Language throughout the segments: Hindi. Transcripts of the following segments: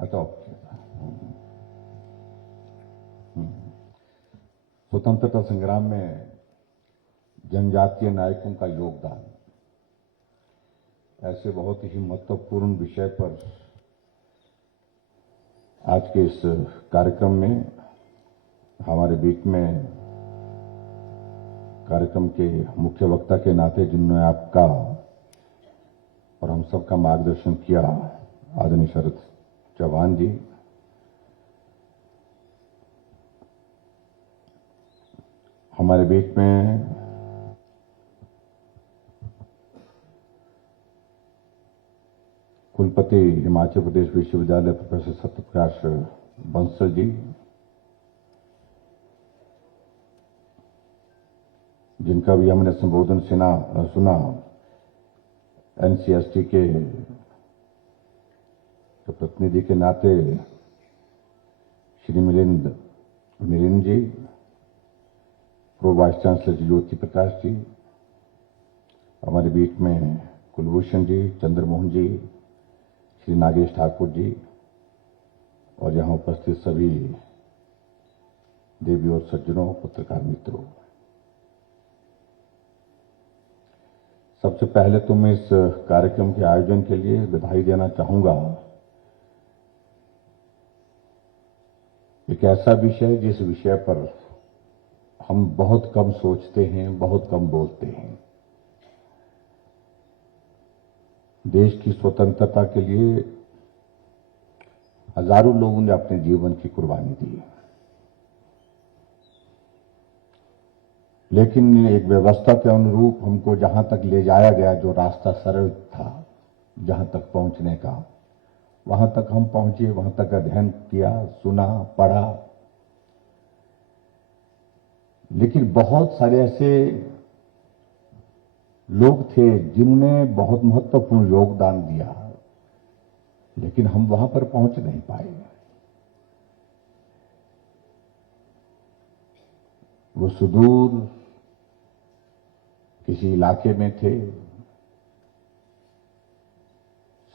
अच्छा, स्वतंत्रता संग्राम में जनजातीय नायकों का योगदान, ऐसे बहुत ही महत्वपूर्ण विषय पर आज के इस कार्यक्रम में हमारे बीच में कार्यक्रम के मुख्य वक्ता के नाते जिन्होंने आपका और हम सबका मार्गदर्शन किया, आदरणीय शरद चौहान जी, हमारे बीच में कुलपति हिमाचल प्रदेश विश्वविद्यालय प्रोफेसर सत्यप्रकाश बंसल जी, जिनका भी हमने संबोधन सुना, एनसीएसटी के प्रतिनिधि के नाते श्री मिलिंद जी, प्रो वाइस चांसलर जी ज्योति प्रकाश जी, हमारे बीच में कुलभूषण जी, चंद्रमोहन जी, श्री नागेश ठाकुर जी और यहां उपस्थित सभी देवी और सज्जनों, पत्रकार मित्रों, सबसे पहले तो मैं इस कार्यक्रम के आयोजन के लिए बधाई देना चाहूंगा। एक ऐसा विषय जिस विषय पर हम बहुत कम सोचते हैं, बहुत कम बोलते हैं। देश की स्वतंत्रता के लिए हजारों लोगों ने अपने जीवन की कुर्बानी दी, लेकिन एक व्यवस्था के अनुरूप हमको जहां तक ले जाया गया, जो रास्ता सरल था जहां तक पहुंचने का, वहां तक हम पहुंचे, वहां तक अध्ययन किया, सुना, पढ़ा, लेकिन बहुत सारे ऐसे लोग थे जिन्होंने बहुत महत्वपूर्ण योगदान दिया, लेकिन हम वहां पर पहुंच नहीं पाए। वो सुदूर किसी इलाके में थे,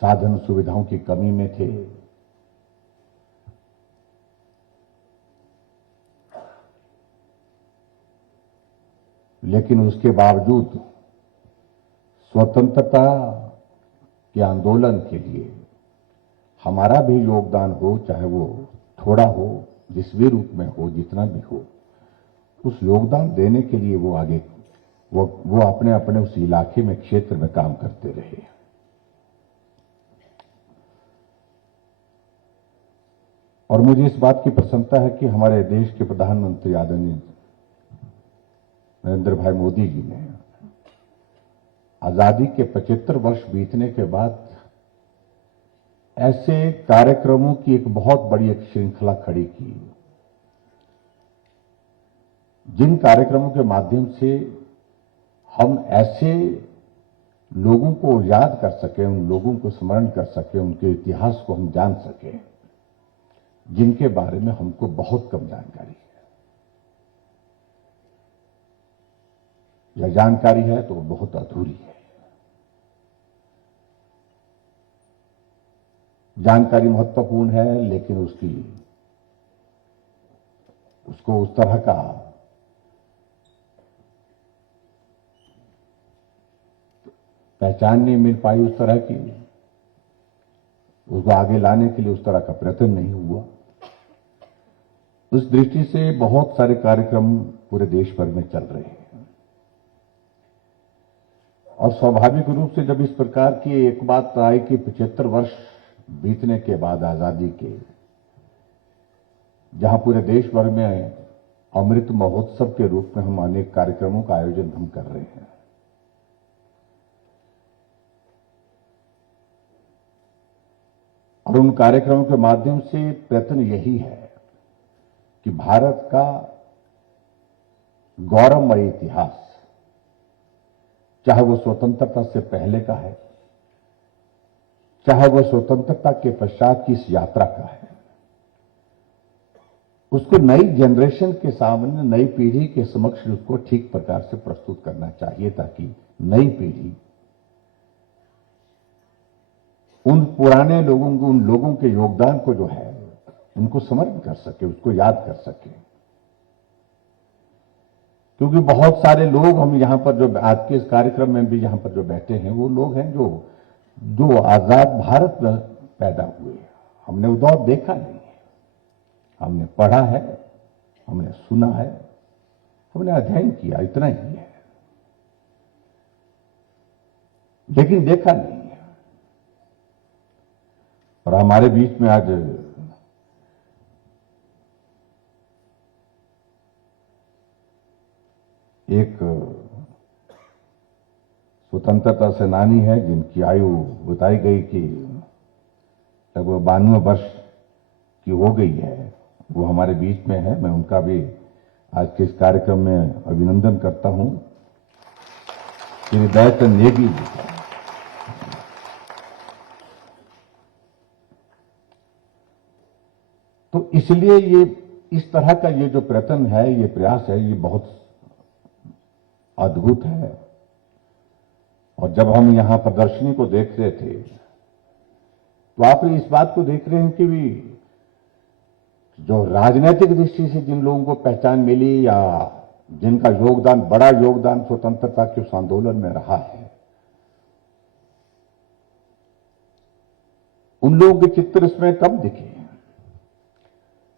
साधन सुविधाओं की कमी में थे, लेकिन उसके बावजूद स्वतंत्रता के आंदोलन के लिए हमारा भी योगदान हो, चाहे वो थोड़ा हो, जिस भी रूप में हो, जितना भी हो, उस योगदान देने के लिए वो आगे वो अपने अपने उस इलाके में, क्षेत्र में काम करते रहे। और मुझे इस बात की प्रसन्नता है कि हमारे देश के प्रधानमंत्री आदरणीय नरेंद्र भाई मोदी जी ने आजादी के 75 वर्ष बीतने के बाद ऐसे कार्यक्रमों की एक बहुत बड़ी एक श्रृंखला खड़ी की, जिन कार्यक्रमों के माध्यम से हम ऐसे लोगों को याद कर सके, उन लोगों को स्मरण कर सके, उनके इतिहास को हम जान सके, जिनके बारे में हमको बहुत कम जानकारी है, या जानकारी है तो बहुत अधूरी है। जानकारी महत्वपूर्ण है, लेकिन उसको उस तरह का पहचान नहीं मिल पाई, उस तरह की, उसको आगे लाने के लिए उस तरह का प्रयत्न नहीं हुआ। उस दृष्टि से बहुत सारे कार्यक्रम पूरे देश भर में चल रहे हैं, और स्वाभाविक रूप से जब इस प्रकार की एक बात आई कि 75 वर्ष बीतने के बाद आजादी के, जहां पूरे देश भर में अमृत महोत्सव के रूप में हम अनेक कार्यक्रमों का आयोजन हम कर रहे हैं, और उन कार्यक्रमों के माध्यम से प्रयत्न यही है कि भारत का गौरवमय इतिहास, चाहे वो स्वतंत्रता से पहले का है, चाहे वो स्वतंत्रता के पश्चात की इस यात्रा का है, उसको नई जनरेशन के सामने, नई पीढ़ी के समक्ष उसको ठीक प्रकार से प्रस्तुत करना चाहिए, ताकि नई पीढ़ी उन पुराने लोगों को, उन लोगों के योगदान को जो है उनको स्मरण कर सके, उसको याद कर सके। क्योंकि बहुत सारे लोग हम यहां पर जो आज के इस कार्यक्रम में भी यहां पर जो बैठे हैं वो लोग हैं जो आजाद भारत में पैदा हुए। हमने वो दौर देखा नहीं है, हमने पढ़ा है, हमने सुना है, हमने अध्ययन किया, इतना ही है, लेकिन देखा नहीं है। और हमारे बीच में आज एक स्वतंत्रता सेनानी है जिनकी आयु बताई गई कि लगभग 92 वर्ष की हो गई है, वो हमारे बीच में है। मैं उनका भी आज के इस कार्यक्रम में अभिनंदन करता हूं। श्री दयाचंद नेगी जी का तो इसलिए ये इस तरह का ये जो प्रयत्न है, ये प्रयास है, ये बहुत अद्भुत है। और जब हम यहां प्रदर्शनी को देख रहे थे तो आप इस बात को देख रहे हैं कि भी जो राजनीतिक दृष्टि से जिन लोगों को पहचान मिली या जिनका योगदान, बड़ा योगदान स्वतंत्रता के उस आंदोलन में रहा है, उन लोगों के चित्र इसमें कम दिखे।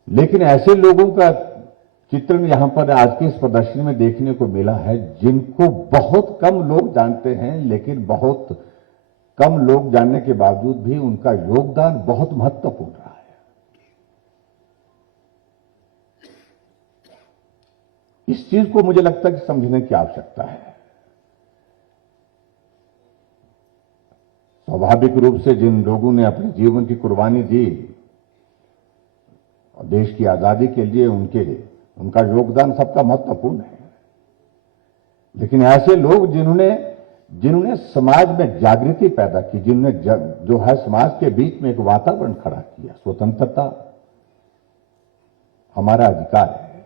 लेकिन ऐसे लोगों का चित्रण यहां पर आज की इस प्रदर्शनी में देखने को मिला है जिनको बहुत कम लोग जानते हैं, लेकिन बहुत कम लोग जानने के बावजूद भी उनका योगदान बहुत महत्वपूर्ण रहा है। इस चीज को मुझे लगता है कि समझने की आवश्यकता है। स्वाभाविक रूप से जिन लोगों ने अपने जीवन की कुर्बानी दी और देश की आजादी के लिए उनका योगदान सबका महत्वपूर्ण है, लेकिन ऐसे लोग जिन्होंने समाज में जागृति पैदा की, जिन्होंने जो है समाज के बीच में एक वातावरण खड़ा किया, स्वतंत्रता हमारा अधिकार है,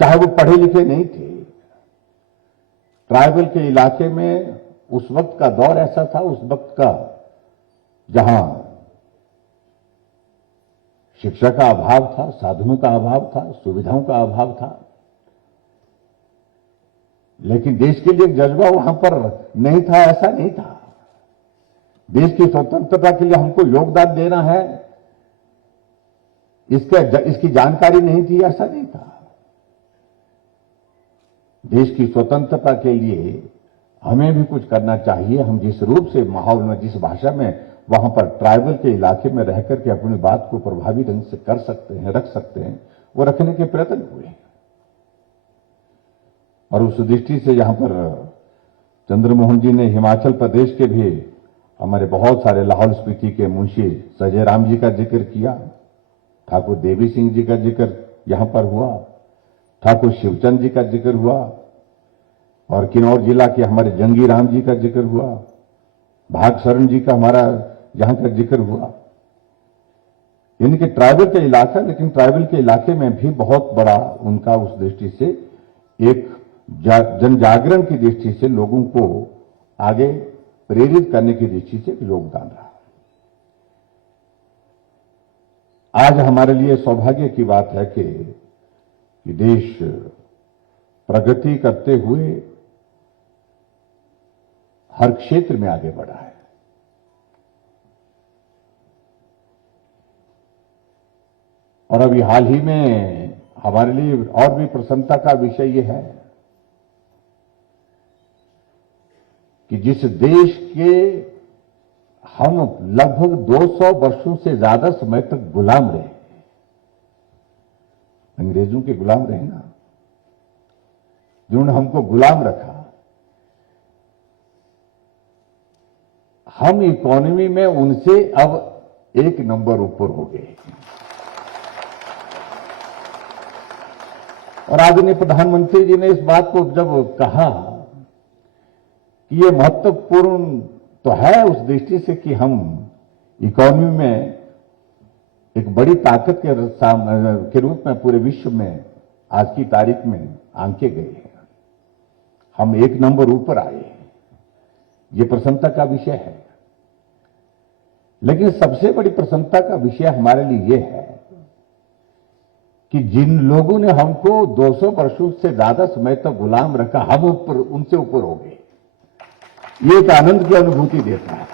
चाहे वो पढ़े लिखे नहीं थे। ट्राइबल के इलाके में उस वक्त का दौर ऐसा था, उस वक्त का जहां शिक्षा का अभाव था, साधनों का अभाव था, सुविधाओं का अभाव था, लेकिन देश के लिए एक जज्बा वहां पर नहीं था, ऐसा नहीं था। देश की स्वतंत्रता के लिए हमको योगदान देना है, इसकी जानकारी नहीं थी, ऐसा नहीं था। देश की स्वतंत्रता के लिए हमें भी कुछ करना चाहिए। हम जिस रूप से माहौल में, जिस भाषा में वहां पर ट्राइबल के इलाके में रह करके अपनी बात को प्रभावी ढंग से कर सकते हैं, रख सकते हैं, वो रखने के प्रयत्न हुए। और उस दृष्टि से यहां पर चंद्रमोहन जी ने हिमाचल प्रदेश के भी हमारे बहुत सारे, लाहौल स्पीति के मुंशी सजय राम जी का जिक्र किया, ठाकुर देवी सिंह जी का जिक्र यहां पर हुआ, ठाकुर शिवचंद जी का जिक्र हुआ, और किन्नौर जिला के हमारे जंगी राम जी का जिक्र हुआ, भाग शरण जी का हमारा यहां का जिक्र हुआ। यानी कि ट्राइबल का इलाका, लेकिन ट्राइबल के इलाके में भी बहुत बड़ा उनका उस दृष्टि से एक जन जागरण की दृष्टि से लोगों को आगे प्रेरित करने की दृष्टि से योगदान रहा। आज हमारे लिए सौभाग्य की बात है कि देश प्रगति करते हुए हर क्षेत्र में आगे बढ़ा है। और अभी हाल ही में हमारे लिए और भी प्रसन्नता का विषय यह है कि जिस देश के हम लगभग 200 वर्षों से ज्यादा समय तक गुलाम रहे, अंग्रेजों के गुलाम रहे ना, जिन्होंने हमको गुलाम रखा, हम इकोनॉमी में उनसे अब एक नंबर ऊपर हो गए। और आदरणीय प्रधानमंत्री जी ने इस बात को जब कहा कि ये महत्वपूर्ण तो है उस दृष्टि से कि हम इकोनॉमी में एक बड़ी ताकत के रूप में पूरे विश्व में आज की तारीख में आंके गए हैं, हम एक नंबर ऊपर आए हैं, ये प्रसन्नता का विषय है। लेकिन सबसे बड़ी प्रसन्नता का विषय हमारे लिए यह है कि जिन लोगों ने हमको 200 वर्षों से ज्यादा समय तक गुलाम रखा, हम ऊपर उनसे ऊपर हो गए। ये एक आनंद की अनुभूति देता है।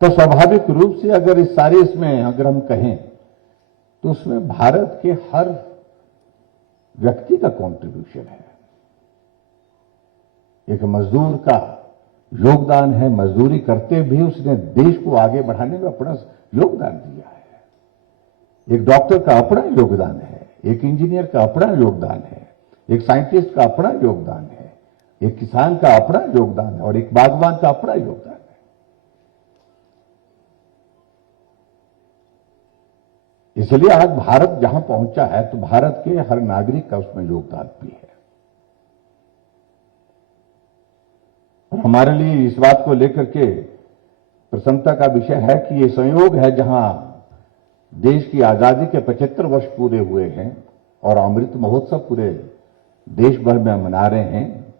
तो स्वाभाविक रूप से अगर इस सारे इसमें अगर हम कहें तो उसमें भारत के हर व्यक्ति का कंट्रीब्यूशन है। एक मजदूर का योगदान है, मजदूरी करते भी उसने देश को आगे बढ़ाने में अपना योगदान दिया है। एक डॉक्टर का अपना योगदान है, एक इंजीनियर का अपना योगदान है, एक साइंटिस्ट का अपना योगदान है, एक किसान का अपना योगदान है और एक बागवान का अपना योगदान है। इसलिए आज भारत जहां पहुंचा है तो भारत के हर नागरिक का उसमें योगदान भी है। और हमारे लिए इस बात को लेकर के प्रसन्नता का विषय है कि ये संयोग है जहां देश की आजादी के 75 वर्ष पूरे हुए हैं और अमृत महोत्सव पूरे देश भर में मना रहे हैं।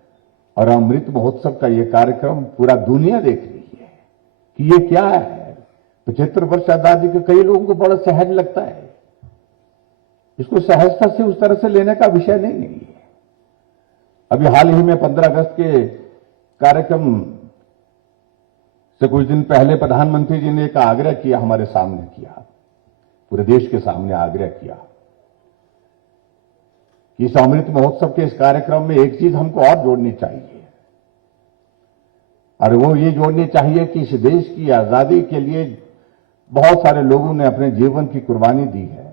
और अमृत महोत्सव का ये कार्यक्रम पूरा दुनिया देख रही है कि ये क्या है। 75 वर्ष आजादी के कई लोगों को बड़ा सहज लगता है। इसको सहजता से उस तरह से लेने का विषय नहीं है। अभी हाल ही में 15 अगस्त के कार्यक्रम से कुछ दिन पहले प्रधानमंत्री जी ने एक आग्रह किया, हमारे सामने किया, पूरे देश के सामने आग्रह किया कि इस अमृत महोत्सव के इस कार्यक्रम में एक चीज हमको और जोड़नी चाहिए, और वो ये जोड़नी चाहिए कि इस देश की आजादी के लिए बहुत सारे लोगों ने अपने जीवन की कुर्बानी दी है।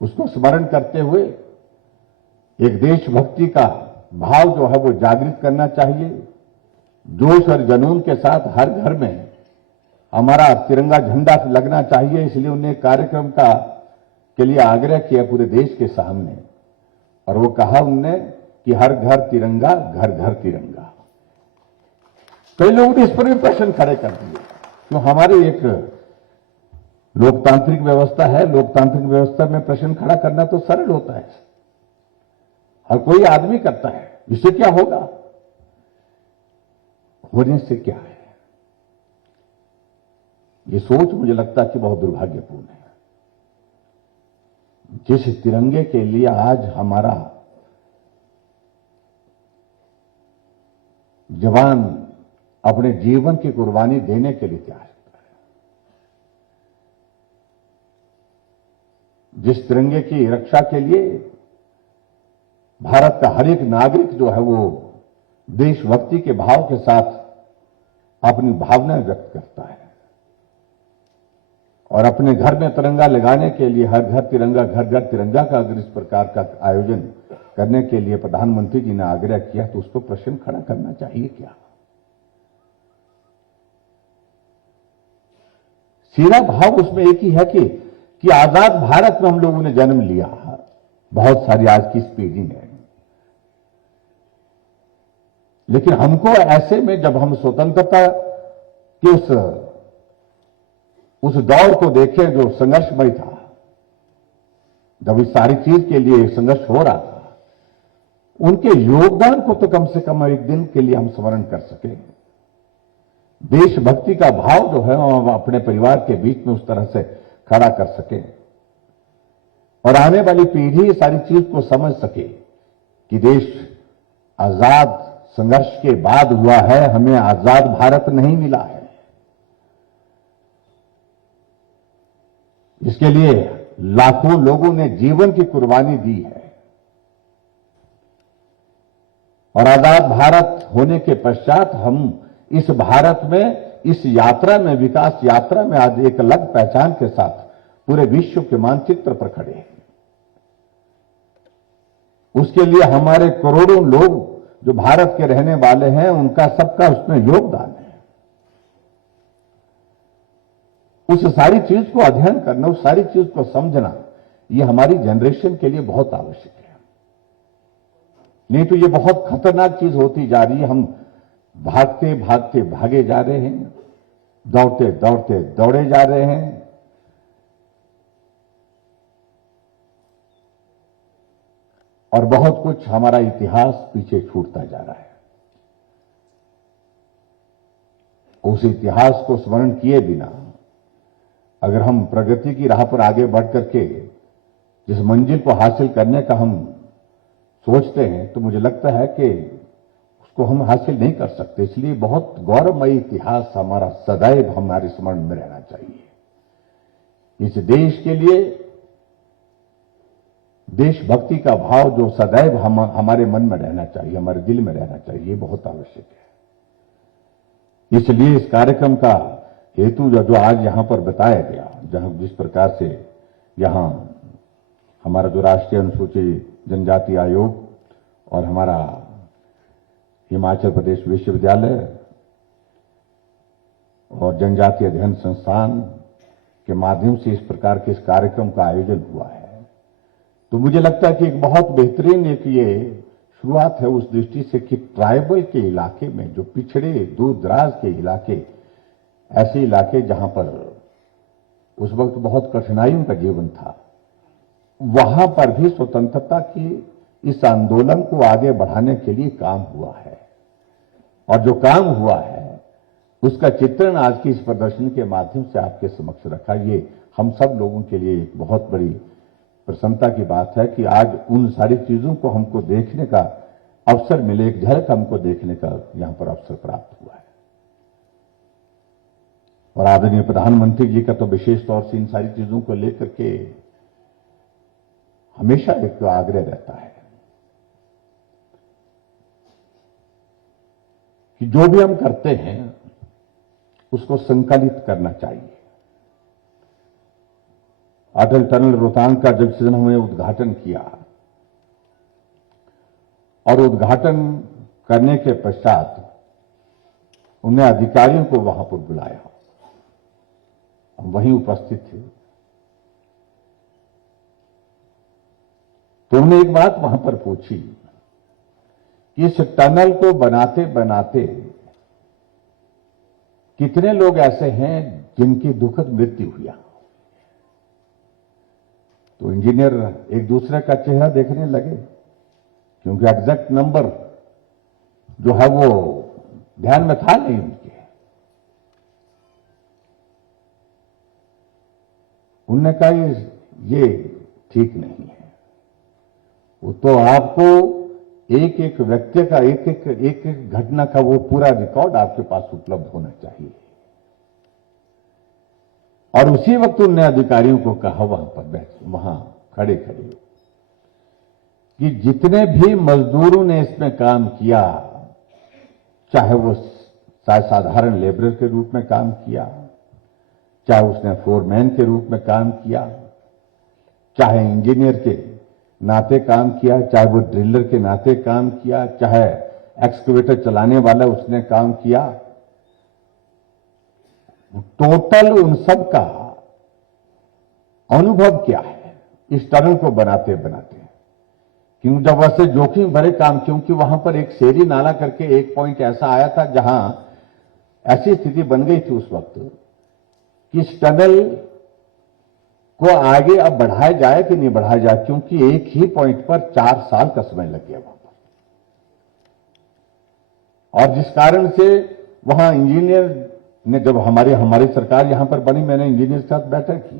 उसको स्मरण करते हुए एक देशभक्ति का भाव जो है वो जागृत करना चाहिए। जोश और जुनून के साथ हर घर में हमारा तिरंगा झंडा लगना चाहिए। इसलिए उन्हें कार्यक्रम के लिए आग्रह किया पूरे देश के सामने, और वो कहा उनने कि हर घर तिरंगा, घर घर तिरंगा। कई लोगों ने इस पर भी प्रश्न खड़े कर दिए। तो हमारी एक लोकतांत्रिक व्यवस्था है, लोकतांत्रिक व्यवस्था में प्रश्न खड़ा करना तो सरल होता है, हर कोई आदमी करता है। इससे क्या होगा? होने से क्या है? ये सोच मुझे लगता है कि बहुत दुर्भाग्यपूर्ण है। जिस तिरंगे के लिए आज हमारा जवान अपने जीवन की कुर्बानी देने के लिए तैयार होता है, जिस तिरंगे की रक्षा के लिए भारत का हर एक नागरिक जो है वो देशभक्ति के भाव के साथ अपनी भावनाएं व्यक्त करता है, और अपने घर में तिरंगा लगाने के लिए हर घर तिरंगा, घर घर तिरंगा का अगर इस प्रकार का आयोजन करने के लिए प्रधानमंत्री जी ने आग्रह किया तो उसको प्रश्न खड़ा करना चाहिए क्या? सीधा भाव उसमें एक ही है कि आजाद भारत में हम लोगों ने जन्म लिया, बहुत सारी आज की इस पीढ़ी ने, लेकिन हमको ऐसे में जब हम स्वतंत्रता के उस दौर को देखें जो संघर्षमय था, जब इस सारी चीज के लिए संघर्ष हो रहा था, उनके योगदान को तो कम से कम एक दिन के लिए हम स्मरण कर सके। देशभक्ति का भाव जो है हम अपने परिवार के बीच में उस तरह से खड़ा कर सके, और आने वाली पीढ़ी सारी चीज को समझ सके कि देश आजाद संघर्ष के बाद हुआ है, हमें आजाद भारत नहीं मिला है। इसके लिए लाखों लोगों ने जीवन की कुर्बानी दी है, और आजाद भारत होने के पश्चात हम इस भारत में, इस यात्रा में, विकास यात्रा में आज एक अलग पहचान के साथ पूरे विश्व के मानचित्र पर खड़े हैं। उसके लिए हमारे करोड़ों लोग जो भारत के रहने वाले हैं, उनका सबका उसमें योगदान है। उस सारी चीज को अध्ययन करना, उस सारी चीज को समझना, ये हमारी जनरेशन के लिए बहुत आवश्यक है। नहीं तो ये बहुत खतरनाक चीज होती जा रही है। हम भागते भागते भागे जा रहे हैं, दौड़ते दौड़ते दौड़े जा रहे हैं, और बहुत कुछ हमारा इतिहास पीछे छूटता जा रहा है। उस इतिहास को स्मरण किए बिना अगर हम प्रगति की राह पर आगे बढ़ करके जिस मंजिल को हासिल करने का हम सोचते हैं, तो मुझे लगता है कि उसको हम हासिल नहीं कर सकते। इसलिए बहुत गौरवमयी इतिहास हमारा सदैव हमारे स्मरण में रहना चाहिए। इस देश के लिए देशभक्ति का भाव जो सदैव हमारे मन में रहना चाहिए, हमारे दिल में रहना चाहिए, ये बहुत आवश्यक है। इसलिए इस कार्यक्रम का हेतु जो आज यहां पर बताया गया, जहां जिस प्रकार से यहां हमारा जो राष्ट्रीय अनुसूचित जनजाति आयोग और हमारा हिमाचल प्रदेश विश्वविद्यालय और जनजातीय अध्ययन संस्थान के माध्यम से इस प्रकार के इस कार्यक्रम का आयोजन हुआ है, तो मुझे लगता है कि एक बहुत बेहतरीन एक ये शुरुआत है उस दृष्टि से कि ट्राइबल के इलाके में, जो पिछड़े दूर दराज के इलाके, ऐसे इलाके जहां पर उस वक्त बहुत कठिनाइयों का जीवन था, वहां पर भी स्वतंत्रता की इस आंदोलन को आगे बढ़ाने के लिए काम हुआ है। और जो काम हुआ है उसका चित्रण आज की इस प्रदर्शनी के माध्यम से आपके समक्ष रखा। ये हम सब लोगों के लिए एक बहुत बड़ी प्रसन्नता की बात है कि आज उन सारी चीजों को हमको देखने का अवसर मिले, एक झलक हमको देखने का यहां पर अवसर प्राप्त हुआ है। और आदरणीय प्रधानमंत्री जी का तो विशेष तौर से इन सारी चीजों को लेकर के हमेशा एक आग्रह रहता है कि जो भी हम करते हैं उसको संकलित करना चाहिए। अटल टनल रोहतांग का जब से हमने उद्घाटन किया और उद्घाटन करने के पश्चात उन्हें अधिकारियों को वहां पर बुलाया, हम वहीं उपस्थित थे, तो उन्होंने एक बात वहां पर पूछी कि इस टनल को बनाते बनाते कितने लोग ऐसे हैं जिनकी दुखद मृत्यु हुई। तो इंजीनियर एक दूसरे का चेहरा देखने लगे, क्योंकि एग्जैक्ट नंबर जो है वो ध्यान में था नहीं उनके। उनने कहा ये ठीक नहीं है, वो तो आपको एक एक व्यक्ति का एक एक घटना का वो पूरा रिकॉर्ड आपके पास उपलब्ध होना चाहिए। और उसी वक्त उन्होंने अधिकारियों को कहा वहां खड़े कि जितने भी मजदूरों ने इसमें काम किया, चाहे वो साधारण लेबरर के रूप में काम किया, चाहे उसने फोरमैन के रूप में काम किया, चाहे इंजीनियर के नाते काम किया, चाहे वो ड्रिलर के नाते काम किया, चाहे एक्सकवेटर चलाने वाला उसने काम किया, टोटल उन सब का अनुभव क्या है इस टनल को बनाते बनाते। क्योंकि जब वैसे जोखिम भरे काम, क्योंकि वहां पर एक शेरी नाला करके एक पॉइंट ऐसा आया था जहां ऐसी स्थिति बन गई थी उस वक्त कि इस टनल को आगे अब बढ़ाया जाए कि नहीं बढ़ाया जाए, क्योंकि एक ही पॉइंट पर 4 साल का समय लग गया वहां पर। और जिस कारण से वहां इंजीनियर ने, जब हमारी सरकार यहां पर बनी, मैंने इंजीनियर के साथ बैठक की,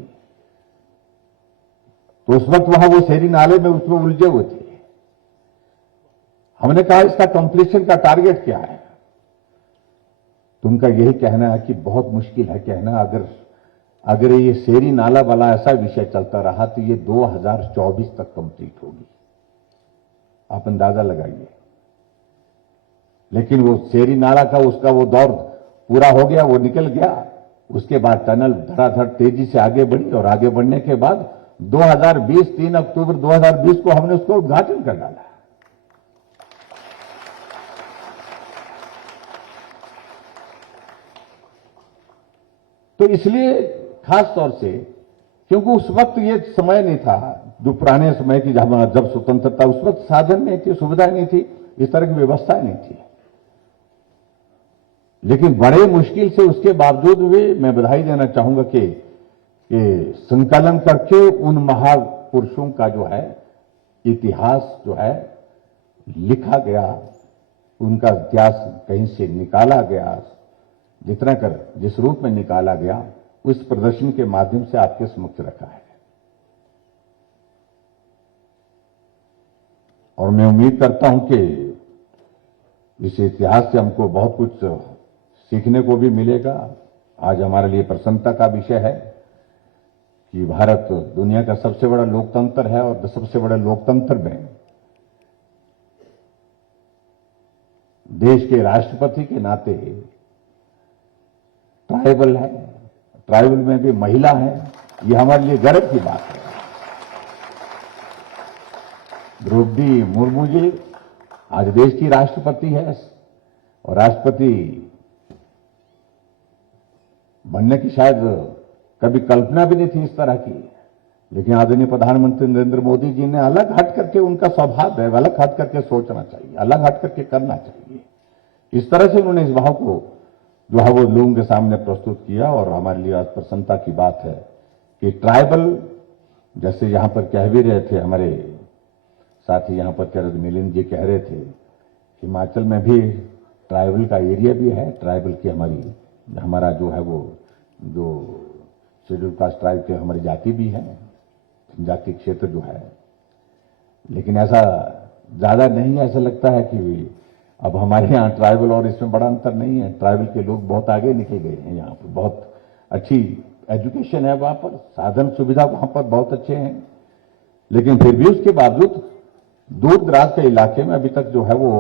तो उस वक्त वहां वो शेरी नाले में उसमें उलझे हुए थे। हमने कहा इसका कंप्लीशन का टारगेट क्या है, तो उनका यही कहना है कि बहुत मुश्किल है कहना, अगर ये शेरी नाला वाला ऐसा विषय चलता रहा तो ये 2024 तक कंप्लीट होगी। आप अंदाजा लगाइए। लेकिन वो शेरी नाला का उसका वो दौर पूरा हो गया, वो निकल गया। उसके बाद टनल धड़ाधड़ तेजी से आगे बढ़ी और आगे बढ़ने के बाद 3 अक्टूबर 2020 को हमने उसको उद्घाटन कर डाला। तो इसलिए खास तौर से, क्योंकि उस वक्त ये समय नहीं था जो पुराने समय की जब स्वतंत्रता, उस वक्त साधन नहीं थे, सुविधा नहीं थी, इस तरह की व्यवस्था नहीं थी। लेकिन बड़े मुश्किल से उसके बावजूद भी मैं बधाई देना चाहूंगा कि संकलन करके उन महापुरुषों का जो है इतिहास जो है लिखा गया, उनका इतिहास कहीं से निकाला गया, जितना कर जिस रूप में निकाला गया उस प्रदर्शन के माध्यम से आपके समक्ष रखा है। और मैं उम्मीद करता हूं कि इस इतिहास से हमको बहुत कुछ सीखने को भी मिलेगा। आज हमारे लिए प्रसन्नता का विषय है कि भारत दुनिया का सबसे बड़ा लोकतंत्र है और सबसे बड़े लोकतंत्र में देश के राष्ट्रपति के नाते ट्राइबल है, ट्राइबल में भी महिला है, ये हमारे लिए गर्व की बात है। द्रौपदी मुर्मू जी आज देश की राष्ट्रपति है और राष्ट्रपति बनने की शायद कभी कल्पना भी नहीं थी इस तरह की, लेकिन आदरणीय प्रधानमंत्री नरेंद्र मोदी जी ने अलग हट करके, उनका स्वभाव है अलग हट करके सोचना चाहिए, अलग हट करके करना चाहिए। इस तरह से उन्होंने इस भाव को जो है वो लोगों के सामने प्रस्तुत किया और हमारे लिए आज प्रसन्नता की बात है कि ट्राइबल, जैसे यहां पर कह भी रहे थे हमारे साथी यहां पर कह रहे थे, मिलिंद जी कह रहे थे, हिमाचल में भी ट्राइबल का एरिया भी है, ट्राइबल की हमारा जो है वो जो शेड्यूल कास्ट ट्राइब के हमारी जाति भी है, जाति क्षेत्र जो है, लेकिन ऐसा ज्यादा नहीं है। ऐसा लगता है कि अब हमारे यहाँ ट्राइबल और इसमें बड़ा अंतर नहीं है। ट्राइबल के लोग बहुत आगे निकल गए हैं, यहाँ पर बहुत अच्छी एजुकेशन है, वहां पर साधन सुविधा वहां पर बहुत अच्छे हैं, लेकिन फिर भी उसके बावजूद दूर दराज के इलाके में अभी तक जो है वो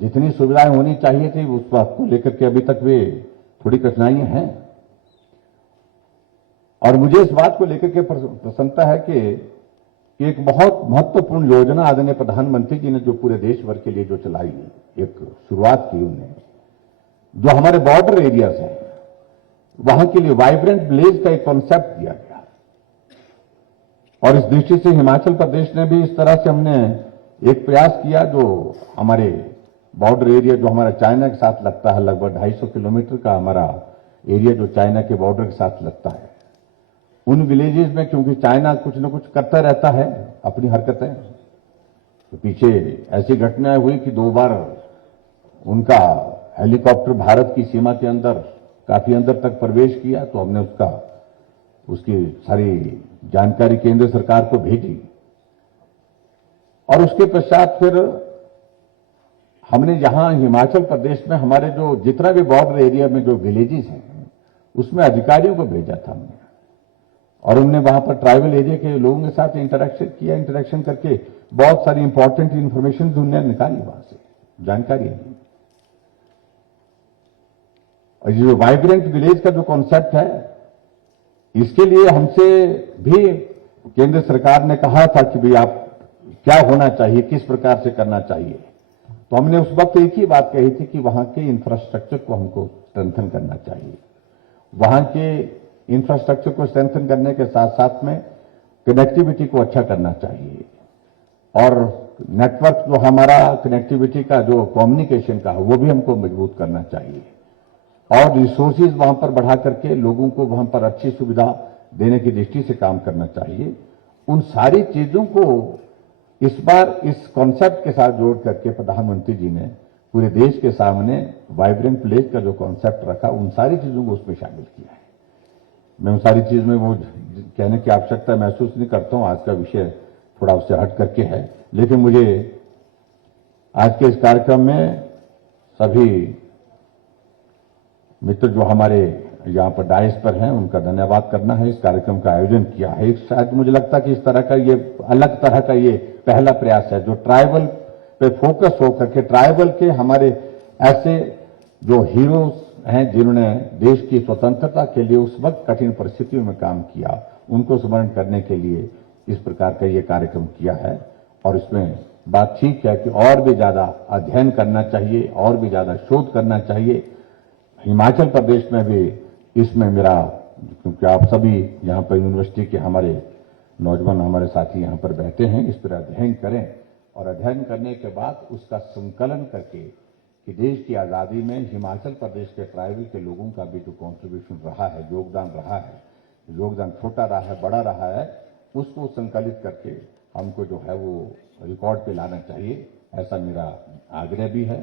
जितनी सुविधाएं होनी चाहिए थी उस बात को लेकर के अभी तक वे थोड़ी कठिनाइयां हैं। और मुझे इस बात को लेकर के प्रसन्नता है कि एक बहुत महत्वपूर्ण योजना आदरणीय प्रधानमंत्री जी ने जो पूरे देश भर के लिए जो चलाई, एक शुरुआत की उन्होंने, जो हमारे बॉर्डर एरियाज हैं वहां के लिए वाइब्रेंट विलेज का एक कॉन्सेप्ट दिया गया। और इस दृष्टि से हिमाचल प्रदेश ने भी इस तरह से हमने एक प्रयास किया, जो हमारे बॉर्डर एरिया जो हमारा चाइना के साथ लगता है, लगभग 250 किलोमीटर का हमारा एरिया जो चाइना के बॉर्डर के साथ लगता है, उन विलेजेस में क्योंकि चाइना कुछ न कुछ करता रहता है अपनी हरकतें, तो पीछे ऐसी घटनाएं हुई कि 2 बार उनका हेलीकॉप्टर भारत की सीमा के अंदर काफी अंदर तक प्रवेश किया, तो हमने उसकी सारी जानकारी केंद्र सरकार को भेजी। और उसके पश्चात फिर हमने यहां हिमाचल प्रदेश में हमारे जो जितना भी बॉर्डर एरिया में जो विलेजेस हैं उसमें अधिकारियों को भेजा था हमने, और उनने वहां पर ट्राइबल एरिया के लोगों के साथ इंटरेक्शन किया। इंटरेक्शन करके बहुत सारी इंपॉर्टेंट इंफॉर्मेशन उन्होंने निकाली, वहां से जानकारी ली। और ये जो वाइब्रेंट विलेज का जो कॉन्सेप्ट है, इसके लिए हमसे भी केंद्र सरकार ने कहा था कि भाई आप क्या होना चाहिए, किस प्रकार से करना चाहिए। तो हमने उस वक्त एक ही बात कही थी कि वहां के इंफ्रास्ट्रक्चर को हमको स्ट्रेंथन करना चाहिए। वहां के इंफ्रास्ट्रक्चर को स्ट्रेंथन करने के साथ साथ में कनेक्टिविटी को अच्छा करना चाहिए, और नेटवर्क जो हमारा कनेक्टिविटी का जो कम्युनिकेशन का है वो भी हमको मजबूत करना चाहिए, और रिसोर्सेज वहां पर बढ़ा करके लोगों को वहां पर अच्छी सुविधा देने की दृष्टि से काम करना चाहिए। उन सारी चीजों को इस बार इस कॉन्सेप्ट के साथ जोड़ करके प्रधानमंत्री जी ने पूरे देश के सामने वाइब्रेंट विलेज का जो कॉन्सेप्ट रखा, उन सारी चीजों को उसमें शामिल किया है। मैं उन सारी चीज में वो कहने की आवश्यकता महसूस नहीं करता हूं, आज का विषय थोड़ा उससे हट करके है, लेकिन मुझे आज के इस कार्यक्रम में सभी मित्र जो हमारे यहाँ पर डाइस पर हैं उनका धन्यवाद करना है। इस कार्यक्रम का आयोजन किया है, शायद मुझे लगता है कि इस तरह का ये अलग तरह का ये पहला प्रयास है जो ट्राइबल पे फोकस होकर के ट्राइबल के हमारे ऐसे जो हीरोज हैं जिन्होंने देश की स्वतंत्रता के लिए उस वक्त कठिन परिस्थितियों में काम किया, उनको स्मरण करने के लिए इस प्रकार का ये कार्यक्रम किया है। और इसमें बात ठीक है कि और भी ज्यादा अध्ययन करना चाहिए, और भी ज्यादा शोध करना चाहिए। हिमाचल प्रदेश में भी इसमें मेरा, क्योंकि आप सभी यहाँ पर यूनिवर्सिटी के हमारे नौजवान हमारे साथी यहाँ पर बैठे हैं, इस पर अध्ययन करें, और अध्ययन करने के बाद उसका संकलन करके कि देश की आजादी में हिमाचल प्रदेश के ट्राइबल के लोगों का भी जो कॉन्ट्रीब्यूशन रहा है, योगदान रहा है, योगदान छोटा रहा है, बड़ा रहा है, उसको संकलित करके हमको जो है वो रिकॉर्ड पे लाना चाहिए, ऐसा मेरा आग्रह भी है।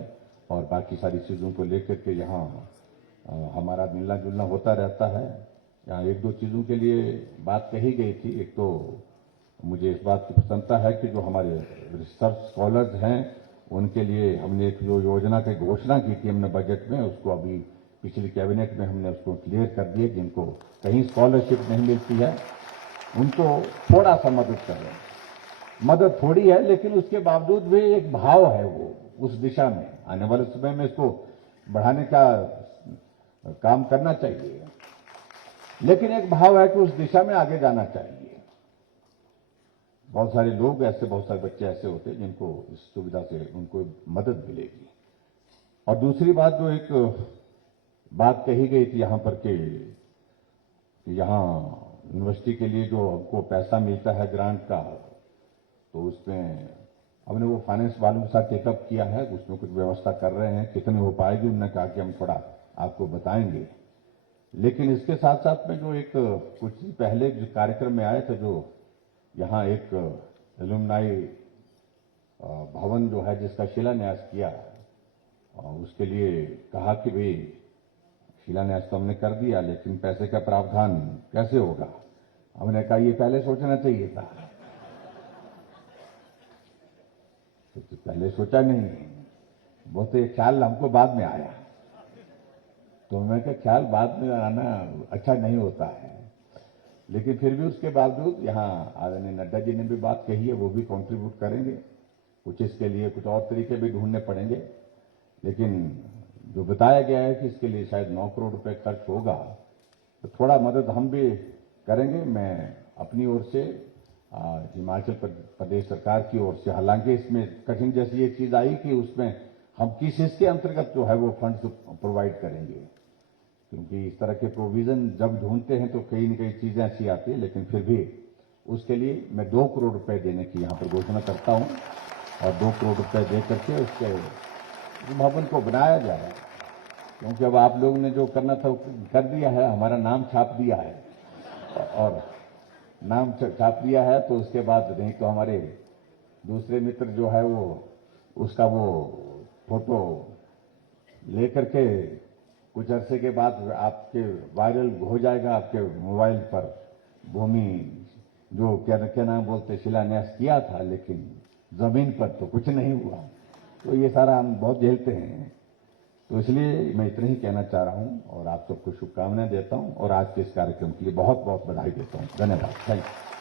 और बाकी सारी चीजों को लेकर के यहाँ हमारा मिलना जुलना होता रहता है। यहाँ एक दो चीज़ों के लिए बात कही गई थी। एक तो मुझे इस बात की प्रसन्नता है कि जो हमारे रिसर्च स्कॉलर्स हैं उनके लिए हमने एक जो योजना की घोषणा की थी हमने बजट में, उसको अभी पिछली कैबिनेट में हमने उसको क्लियर कर दिया। जिनको कहीं स्कॉलरशिप नहीं मिलती है उनको थोड़ा सा मदद कर रहे हैं। मदद थोड़ी है लेकिन उसके बावजूद भी एक भाव है वो उस दिशा में। आने वाले समय में इसको बढ़ाने का काम करना चाहिए, लेकिन एक भाव है कि उस दिशा में आगे जाना चाहिए। बहुत सारे लोग ऐसे, बहुत सारे बच्चे ऐसे होते हैं जिनको इस सुविधा से उनको मदद मिलेगी। और दूसरी बात, जो एक बात कही गई थी यहां पर कि यहां यूनिवर्सिटी के लिए जो हमको पैसा मिलता है ग्रांट का, तो उसमें हमने वो फाइनेंस वालों के साथ टेकअप किया है, उसमें कुछ व्यवस्था कर रहे हैं। कितनी हो पाएगी उन्होंने कहा कि हम थोड़ा आपको बताएंगे। लेकिन इसके साथ साथ में जो एक कुछ दिन पहले जो कार्यक्रम में आए थे, जो यहाँ एक एलुमनाई भवन जो है जिसका शिलान्यास किया, उसके लिए कहा कि भाई शिलान्यास तो हमने कर दिया लेकिन पैसे का प्रावधान कैसे होगा। हमने कहा ये पहले सोचना चाहिए था, तो पहले सोचा नहीं, वो तो एक ख्याल हमको बाद में आया। तो मैं क्या, ख्याल बाद में आना अच्छा नहीं होता है। लेकिन फिर भी उसके बावजूद यहाँ आदरणीय नड्डा जी ने भी बात कही है, वो भी कंट्रीब्यूट करेंगे। कुछ इसके लिए कुछ और तरीके भी ढूंढने पड़ेंगे, लेकिन जो बताया गया है कि इसके लिए शायद 9 करोड़ रुपए खर्च होगा, तो थोड़ा मदद हम भी करेंगे। मैं अपनी ओर से, हिमाचल प्रदेश सरकार की ओर से, हालांकि इसमें कठिन जैसी ये चीज आई कि उसमें हम किस इसके अंतर्गत जो है वो फंड प्रोवाइड करेंगे, क्योंकि इस तरह के प्रोविजन जब ढूंढते हैं तो कई न कई चीजें ऐसी आती है। लेकिन फिर भी उसके लिए मैं 2 करोड़ रुपए देने की यहाँ पर घोषणा करता हूँ, और 2 करोड़ रुपए दे करके उसके भवन को बनाया जाए। क्योंकि अब आप लोगों ने जो करना था कर दिया है, हमारा नाम छाप दिया है, और नाम छाप दिया है तो उसके बाद नहीं तो हमारे दूसरे मित्र जो है वो उसका वो फोटो लेकर के कुछ अरसे के बाद आपके वायरल हो जाएगा आपके मोबाइल पर। भूमि जो क्या नाम बोलते, शिलान्यास किया था लेकिन जमीन पर तो कुछ नहीं हुआ। तो ये सारा हम बहुत झेलते हैं। तो इसलिए मैं इतना ही कहना चाह रहा हूं और आप सबको शुभकामनाएं देता हूं, और आज के इस कार्यक्रम के लिए बहुत बहुत बधाई देता हूं। धन्यवाद। Thank you.